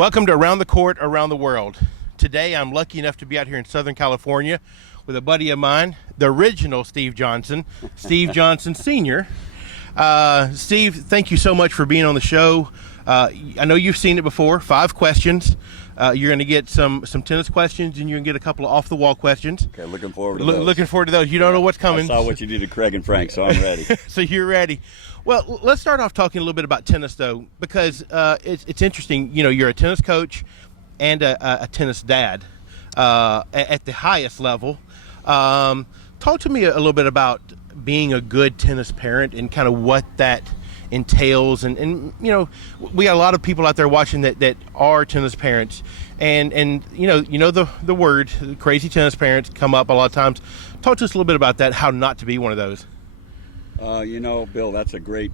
Welcome to Around the Court, Around the World. Today I'm lucky enough to be out here in Southern California with a buddy of mine, the original Steve Johnson, Steve Johnson Sr. Steve, thank you so much for being on the show. I know you've seen it before, 5 questions. You're going to get some tennis questions, and you're going to get a couple of off-the-wall questions. Okay, looking forward to those. Looking forward to those. You don't know what's coming. I saw what you did to Craig and Frank, so I'm ready. So you're ready. Well, let's start off talking a little bit about tennis, though, because it's interesting. You know, you're a tennis coach and a tennis dad at the highest level. Talk to me a little bit about being a good tennis parent and kind of what that entails. And you know, we got a lot of people out there watching that are tennis parents, and you know the word crazy tennis parents come up a lot of times. Talk to us a little bit about that, how not to be one of those. You know, Bill, it's a great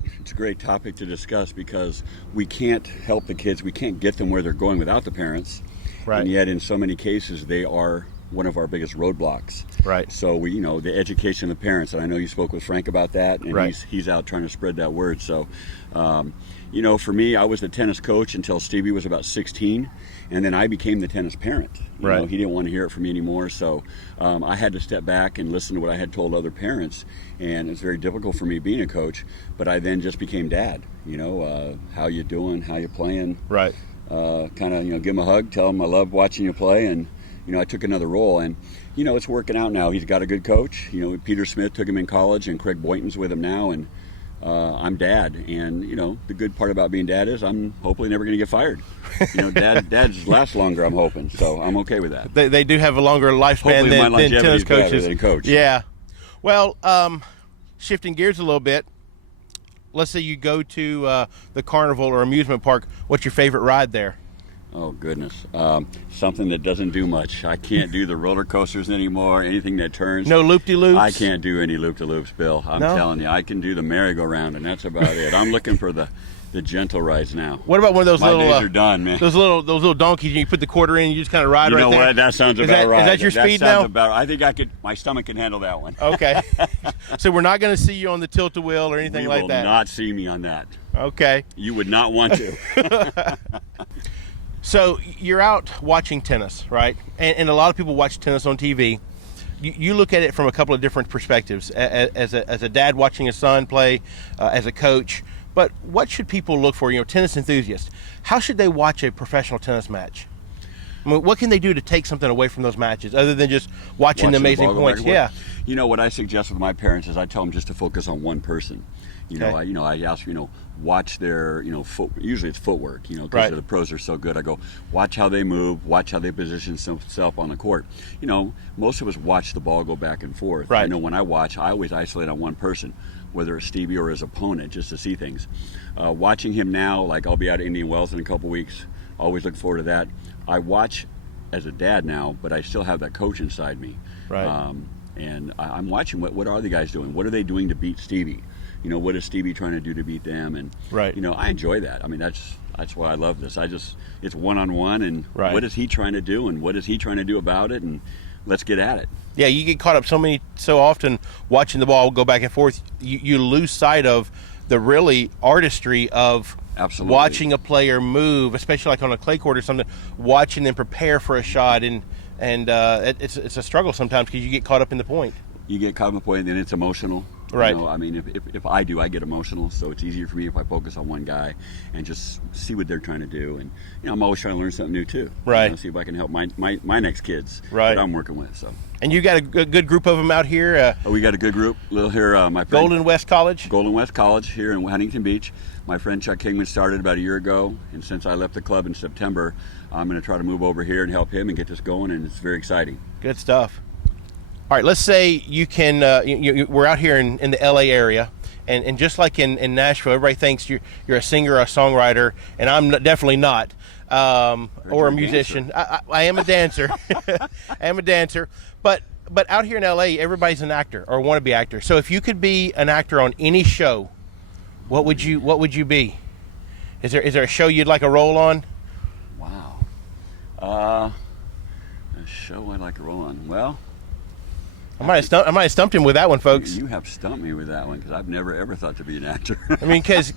topic to discuss because we can't help the kids. We can't get them where they're going without the parents. Right. And yet in so many cases they are one of our biggest roadblocks. Right. So we, you know, the education of the parents, and I know you spoke with Frank about that, and right. he's out trying to spread that word. So, you know, for me, I was the tennis coach until Stevie was about 16, and then I became the tennis parent. You right. know, he didn't want to hear it from me anymore, so I had to step back and listen to what I had told other parents, and it's very difficult for me being a coach. But I then just became dad. You know, how you doing? How you playing? Right. Kind of, you know, give him a hug, tell him I love watching you play, and you know, I took another role, and you know, it's working out now. He's got a good coach. You know, Peter Smith took him in college, and Craig Boynton's with him now, and I'm dad. And you know, the good part about being dad is I'm hopefully never going to get fired. You know, dads last longer, I'm hoping, so I'm okay with that. They do have a longer lifespan than tennis coaches. Than coach. Yeah. Well, shifting gears a little bit. Let's say you go to the carnival or amusement park. What's your favorite ride there? Oh, goodness. Something that doesn't do much. I can't do the roller coasters anymore, anything that turns. No loop-de-loops? I can't do any loop-de-loops, Bill. I'm telling you, I can do the merry-go-round, and that's about it. I'm looking for the gentle rides now. What about one of those My little... days are done, man. Those little donkeys, you put the quarter in and you just kind of ride right there? You know what? That sounds about right. Is that your speed now? I think my stomach can handle that one. Okay. So we're not going to see you on the tilt-a-wheel or anything like that? You will not see me on that. Okay. You would not want to. So you're out watching tennis, right? And a lot of people watch tennis on TV. You look at it from a couple of different perspectives. As a dad watching his son play, as a coach. But what should people look for? You know, tennis enthusiasts. How should they watch a professional tennis match? I mean, what can they do to take something away from those matches other than just watching the amazing points? Yeah. You know, what I suggest with my parents is I tell them just to focus on one person. You know, okay. I ask, you know, watch their, you know, usually it's footwork, you know, because right. the pros are so good. I go, watch how they move, watch how they position themselves on the court. You know, most of us watch the ball go back and forth. Right. I know when I watch, I always isolate on one person, whether it's Stevie or his opponent, just to see things. Watching him now, like I'll be out at Indian Wells in a couple weeks. Always look forward to that. I watch as a dad now, but I still have that coach inside me. Right. And I'm watching what are the guys doing? What are they doing to beat Stevie? You know, what is Stevie trying to do to beat them? And right. you know, I enjoy that. I mean, that's why I love this. It's one-on-one, and right. what is he trying to do, and what is he trying to do about it, and let's get at it. Yeah, you get caught up so often watching the ball go back and forth, you lose sight of the really artistry of absolutely watching a player move, especially like on a clay court or something, watching them prepare for a shot, and it's a struggle sometimes because you get caught up in the point. You get caught in the point, and then it's emotional. Right. You know, I mean, if I get emotional, so it's easier for me if I focus on one guy and just see what they're trying to do. And you know, I'm always trying to learn something new too. Right. You know, see if I can help my next kids right. that I'm working with. So. And you got a good group of them out here. We got a good group. Little here, my friend, Golden West College here in Huntington Beach. My friend Chuck Kingman started about a year ago, and since I left the club in September, I'm going to try to move over here and help him and get this going, and it's very exciting. Good stuff. All right, let's say you can. We're out here in the LA area, and just like in Nashville, everybody thinks you're a singer or a songwriter, and I'm definitely not, or a musician. I am a dancer. I am a dancer, but out here in LA, everybody's an actor or want to be actor. So if you could be an actor on any show, what would you be? Is there a show you'd like a role on? Wow, a show I'd like a role on. Well, I might have stumped him with that one, folks. You have stumped me with that one because I've never ever thought to be an actor. I mean, because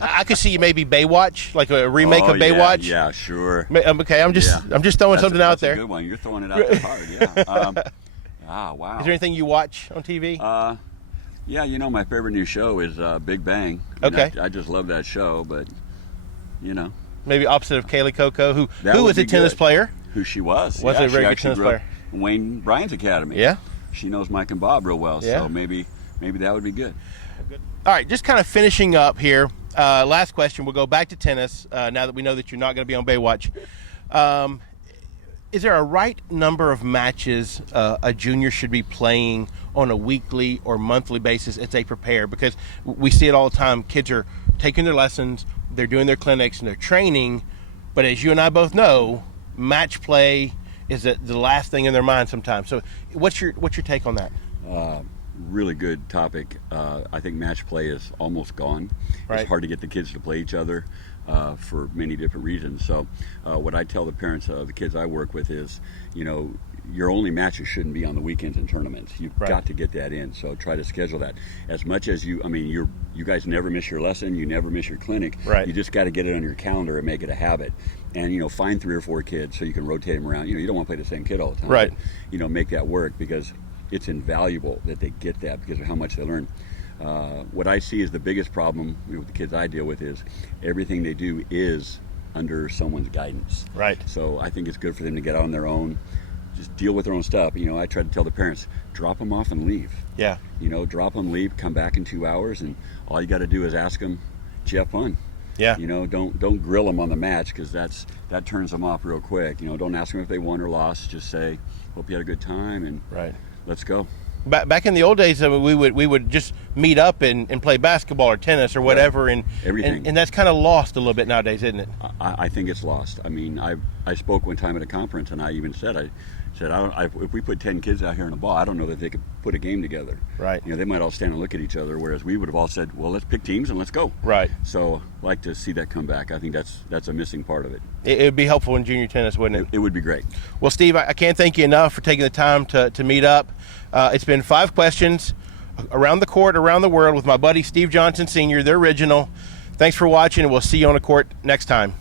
I could see you maybe Baywatch, like a remake of Baywatch. Yeah, sure. Okay, I'm just throwing something out there. That's a good one. You're throwing it out there hard. Yeah. Wow. Is there anything you watch on TV? Yeah, my favorite new show is Big Bang. Okay. I just love that show, but maybe opposite of Kaylee Coco, who That was would a be tennis good. player. Who she was. Was a very she good actually tennis grew up player. in Wayne Bryan's academy. Yeah. She knows Mike and Bob real well, Yeah. so maybe that would be good. All right, just kind of finishing up here. Last question. We'll go back to tennis now that we know that you're not going to be on Baywatch. Is there a right number of matches a junior should be playing on a weekly or monthly basis as they prepare? Because we see it all the time. Kids are taking their lessons, they're doing their clinics, and they're training. But as you and I both know, match play is the last thing in their mind sometimes. So what's your take on that? Really good topic. I think match play is almost gone. Right. It's hard to get the kids to play each other for many different reasons. So what I tell the parents of the kids I work with is, your only matches shouldn't be on the weekends and tournaments. You've Right. got to get that in. So try to schedule that. As much as you guys never miss your lesson, you never miss your clinic. Right. You just got to get it on your calendar and make it a habit. And, find 3 or 4 kids so you can rotate them around. You don't want to play the same kid all the time. Right. But, make that work because it's invaluable that they get that because of how much they learn. What I see is the biggest problem with the kids I deal with is everything they do is under someone's guidance. Right. So I think it's good for them to get out on their own, just deal with their own stuff. I try to tell the parents, drop them off and leave. Yeah. Drop them, leave, come back in 2 hours, and all you got to do is ask them, did you have fun? Yeah. Don't grill them on the match because that turns them off real quick. Don't ask them if they won or lost. Just say, hope you had a good time, and Right. let's go. Back in the old days, we would just meet up and play basketball or tennis or whatever, and Everything. and that's kind of lost a little bit nowadays, isn't it? I think it's lost. I spoke one time at a conference, and I even said, if we put 10 kids out here in a ball, I don't know that they could put a game together. Right. They might all stand and look at each other, whereas we would have all said, well, let's pick teams and let's go. Right. So I'd like to see that come back. I think that's a missing part of it. It would be helpful in junior tennis, wouldn't it? It would be great. Well, Steve, I can't thank you enough for taking the time to meet up. It's been 5 questions around the court, around the world with my buddy Steve Johnson Sr., the original. Thanks for watching, and we'll see you on the court next time.